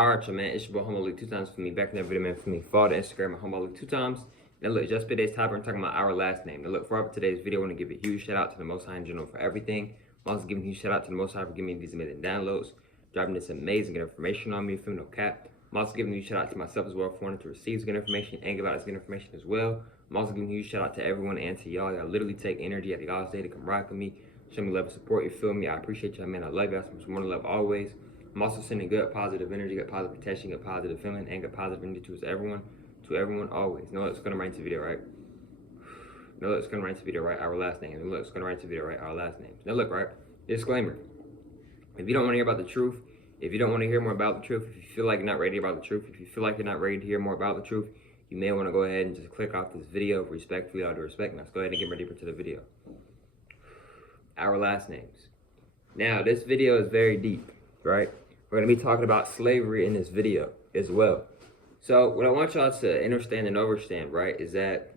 Alright, y'all, man, it's your boy Humble Luke 2 times for me. Back in that video, man, for me. Follow the Instagram at Humble Luke 2 times. Now, look, just for today's topic, I'm talking about our last name. Now, look, for today's video, I want to give a huge shout out to the Most High in general for everything. I'm also giving a huge shout out to the Most High for giving me these amazing downloads, dropping this amazing good information on me, from no cap. I'm also giving a huge shout out to myself as well for wanting to receive good information and give out this good information as well. I'm also giving a huge shout out to everyone and to y'all. Y'all literally take energy at the y'all's day to come rock with me, show me love and support. You feel me? I appreciate y'all, man. I love y'all. So much more love always. I'm also sending good positive energy, good positive protection, good positive feeling, and good positive energy to everyone always. No, it's gonna write into video, right? No, it's gonna write into video, right? Our last name. No, it's gonna write into video, right? Our last names. Now look, right? Disclaimer. If you don't want to hear about the truth, if you don't want to hear more about the truth, if you feel like you're not ready about the truth, if you feel like you're not ready to hear more about the truth, you may want to go ahead and just click off this video respectfully, out of respect. Now let's go ahead and get ready to the video. Our last names. Now this video is very deep, right? We're going to be talking about slavery in this video as well. So what I want y'all to understand and understand, right, is that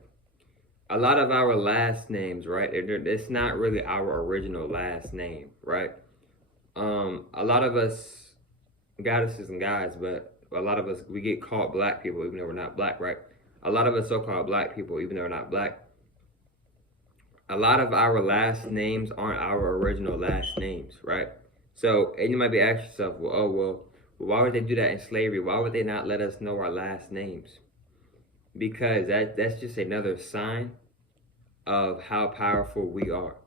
a lot of our last names, right, it's not really our original last name, right? A lot of us, goddesses and guys, but a lot of us, we get called black people even though we're not black, right? A lot of us so-called black people, even though we're not black, a lot of our last names aren't our original last names, right? So, and you might be asking yourself, well, why would they do that in slavery? Why would they not let us know our last names? Because that's just another sign of how powerful we are.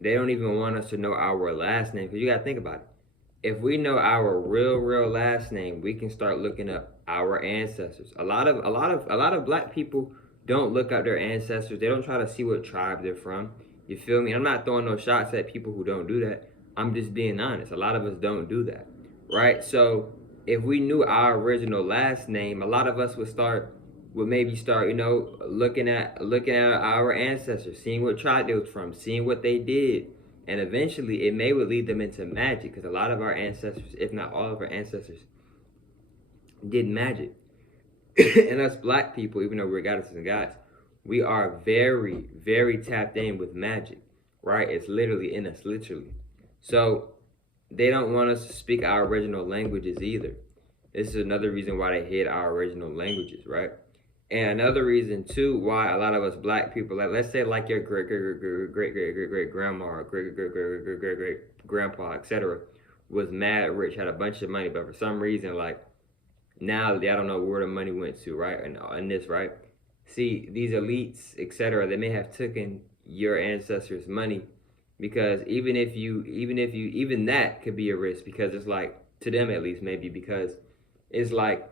They don't even want us to know our last name, because you gotta think about it. If we know our real last name, we can start looking up our ancestors. A lot of black people don't look up their ancestors. They don't try to see what tribe they're from. You feel me? I'm not throwing no shots at people who don't do that. I'm just being honest. A lot of us don't do that, right? So if we knew our original last name, a lot of us would maybe start, you know, looking at our ancestors, seeing what tribe they was from, seeing what they did, and eventually it would lead them into magic, because a lot of our ancestors, if not all of our ancestors, did magic. And us black people, even though we're goddesses and gods, we are very tapped in with magic, right? It's literally in us, literally. So they don't want us to speak our original languages either. This is another reason why they hid our original languages, right? And another reason too why a lot of us black people, like let's say like your great grandma, or great grandpa, etc., was mad rich, had a bunch of money, but for some reason, like now they don't know where the money went to, right? And this, right? See, these elites, etc., they may have taken your ancestors' money, because even that could be a risk, because it's like, to them at least, maybe, because it's like,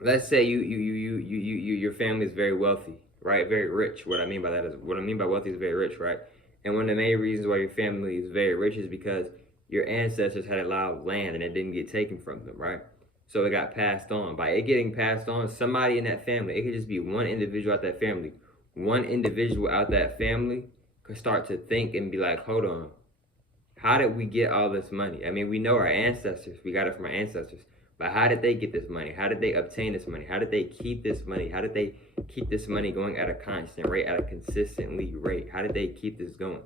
let's say your family is very wealthy, right? Very rich. What I mean by wealthy is very rich, right? And one of the main reasons why your family is very rich is because your ancestors had a lot of land and it didn't get taken from them, right? So it got passed on. By it getting passed on, somebody in that family, it could just be one individual out that family. One individual out that family could start to think and be like, hold on, how did we get all this money? I mean, we know our ancestors, we got it from our ancestors, but how did they get this money? How did they obtain this money? How did they keep this money? How did they keep this money going at a constant rate, at a consistently rate? How did they keep this going,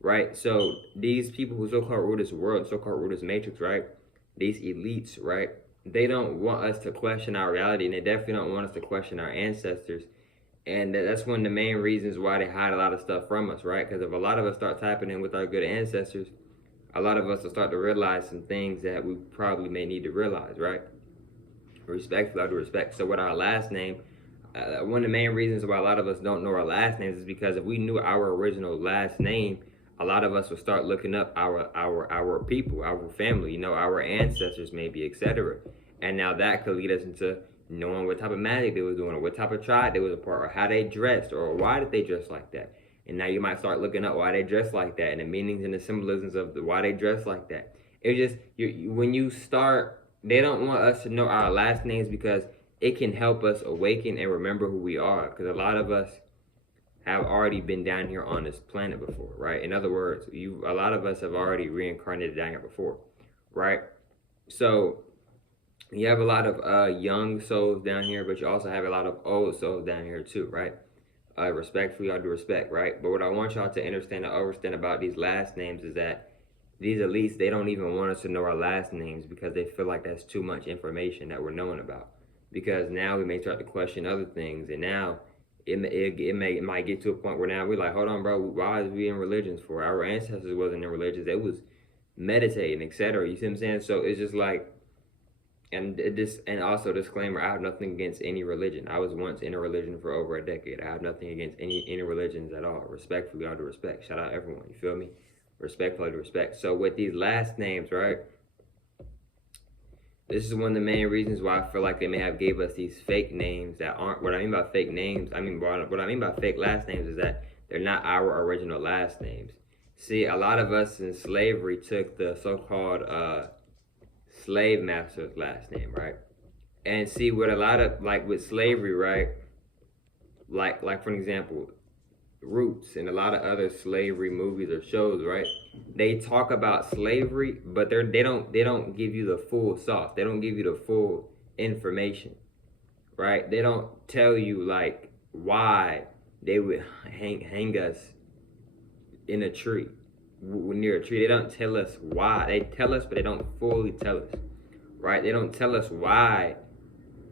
right? So these people who so-called rule this world, so-called rule this matrix, right? These elites, right? They don't want us to question our reality, and they definitely don't want us to question our ancestors. And that's one of the main reasons why they hide a lot of stuff from us, right? Because if a lot of us start tapping in with our good ancestors, a lot of us will start to realize some things that we probably may need to realize, right? Respectfully, out of respect. So with our last name, one of the main reasons why a lot of us don't know our last names is because if we knew our original last name, a lot of us will start looking up our people, our family, you know, our ancestors maybe, etc. And now that could lead us into knowing what type of magic they was doing, or what type of tribe they was a part, or how they dressed, or why did they dress like that. And now you might start looking up why they dress like that, and the meanings and the symbolisms of why they dress like that. It's just, when you start, they don't want us to know our last names because it can help us awaken and remember who we are. Because a lot of us have already been down here on this planet before, right? In other words, a lot of us have already reincarnated down here before, right? So you have a lot of young souls down here, but you also have a lot of old souls down here too, right? Respectfully, all due respect, right? But what I want y'all to understand and understand about these last names is that these elites, they don't even want us to know our last names because they feel like that's too much information that we're knowing about. Because now we may start to question other things, and now it might get to a point where now we're like, hold on, bro, why is we in religions for? Our ancestors wasn't in religions; they was meditating, etc. You see what I'm saying? So it's just like, and also disclaimer: I have nothing against any religion. I was once in a religion for over a decade. I have nothing against any religions at all. Respectfully, all due respect. Shout out everyone. You feel me? Respectfully, respect. So with these last names, right? This is one of the main reasons why I feel like they may have gave us these fake names that aren't. What I mean by fake names, what I mean by fake last names is that they're not our original last names. See, a lot of us in slavery took the so-called slave master's last name, right? And see, with a lot of like with slavery, right? Like for an example, Roots and a lot of other slavery movies or shows, right? They talk about slavery, but they don't give you the full sauce. They don't give you the full information, right? They don't tell you like why they would hang us in a tree, near a tree. They don't tell us why. They tell us, but they don't fully tell us, right? They don't tell us why.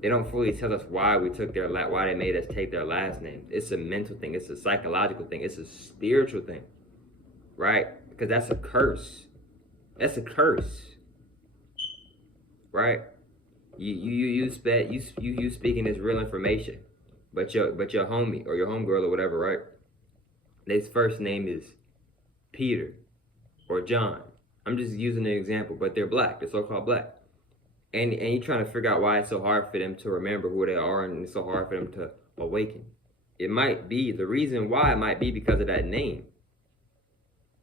They don't fully tell us why we took why they made us take their last name. It's a mental thing. It's a psychological thing. It's a spiritual thing, right? Because that's a curse. That's a curse, right? You speaking this real information, but your homie or your homegirl or whatever, right? Their first name is Peter or John. I'm just using an example, but they're black. They're so-called black. And you're trying to figure out why it's so hard for them to remember who they are, and it's so hard for them to awaken. It might be, the reason why it might be because of that name.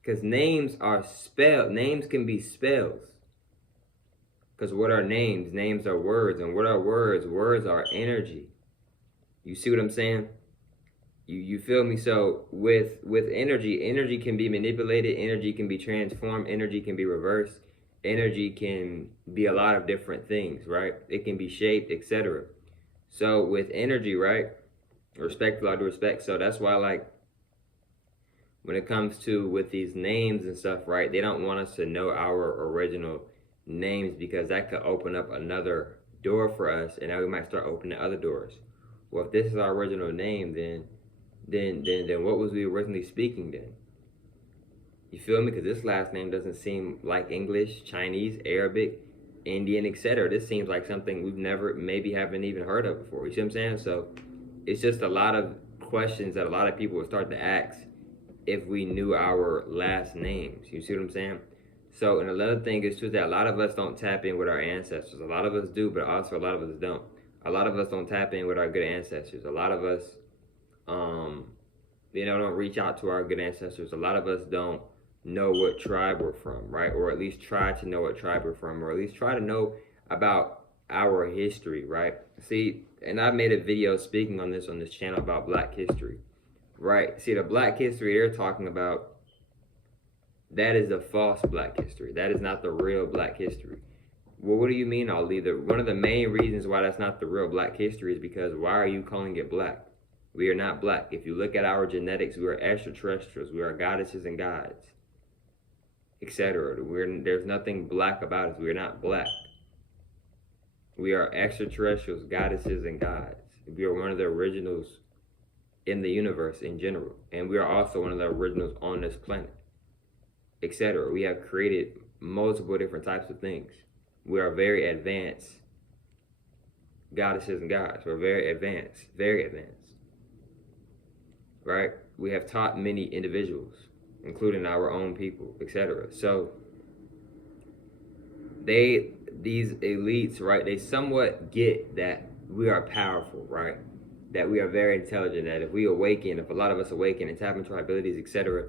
Because names are spelled, names can be spells. Because what are names? Names are words, and what are words? Words are energy. You see what I'm saying? You feel me? So with energy can be manipulated, energy can be transformed, energy can be reversed. Energy can be a lot of different things, right? It can be shaped, etc. So with energy, right? Respectful, I do respect. So that's why, like, when it comes to with these names and stuff, right? They don't want us to know our original names because that could open up another door for us, and now we might start opening other doors. Well, if this is our original name, then what was we originally speaking then? You feel me? Because this last name doesn't seem like English, Chinese, Arabic, Indian, etc. This seems like something we've never, maybe haven't even heard of before. You see what I'm saying? So it's just a lot of questions that a lot of people would start to ask if we knew our last names. You see what I'm saying? So, and another thing is too that a lot of us don't tap in with our ancestors. A lot of us do, but also a lot of us don't. A lot of us don't tap in with our good ancestors. A lot of us, don't reach out to our good ancestors. A lot of us don't know what tribe we're from, right? Or at least try to know what tribe we're from, or at least try to know about our history, right? See, and I've made a video speaking on this channel about Black history, right? See, the Black history they're talking about, that is a false Black history. That is not the real Black history. Well, what do you mean, Ali? One of the main reasons why that's not the real Black history is because why are you calling it Black? We are not Black. If you look at our genetics, we are extraterrestrials. We are goddesses and gods, etc. There's nothing Black about us. We are not Black. We are extraterrestrials, goddesses, and gods. We are one of the originals in the universe in general. And we are also one of the originals on this planet, etc. We have created multiple different types of things. We are very advanced goddesses and gods. We're very advanced, right? We have taught many individuals, including our own people, etc. So these elites, right, they somewhat get that we are powerful, right? That we are very intelligent, that if we awaken, if a lot of us awaken and tap into our abilities, etc.,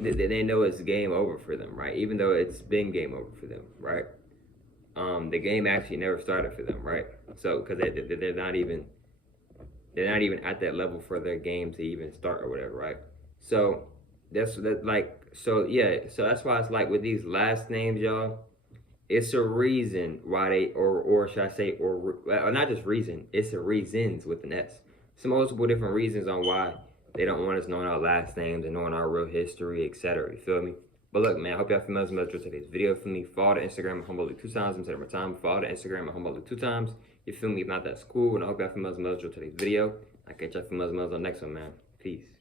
they know it's game over for them, right? Even though it's been game over for them, right? The game actually never started for them, right? So, because they're not even at that level for their game to even start or whatever, right? So that's so that's why it's like with these last names, y'all, it's a reason why they or should I say or not just reason, it's a reasons with an S. Some multiple different reasons on why they don't want us knowing our last names and knowing our real history, etc. You feel me? But look, man, I hope y'all females enjoyed today's video. For me, follow the Instagram at Humboldt 2 times. I'm saying it one time. Follow the Instagram at Humboldt 2 times. You feel me? If not, that's cool. And I hope y'all females enjoyed today's video. I'll catch y'all females on the next one, man. Peace.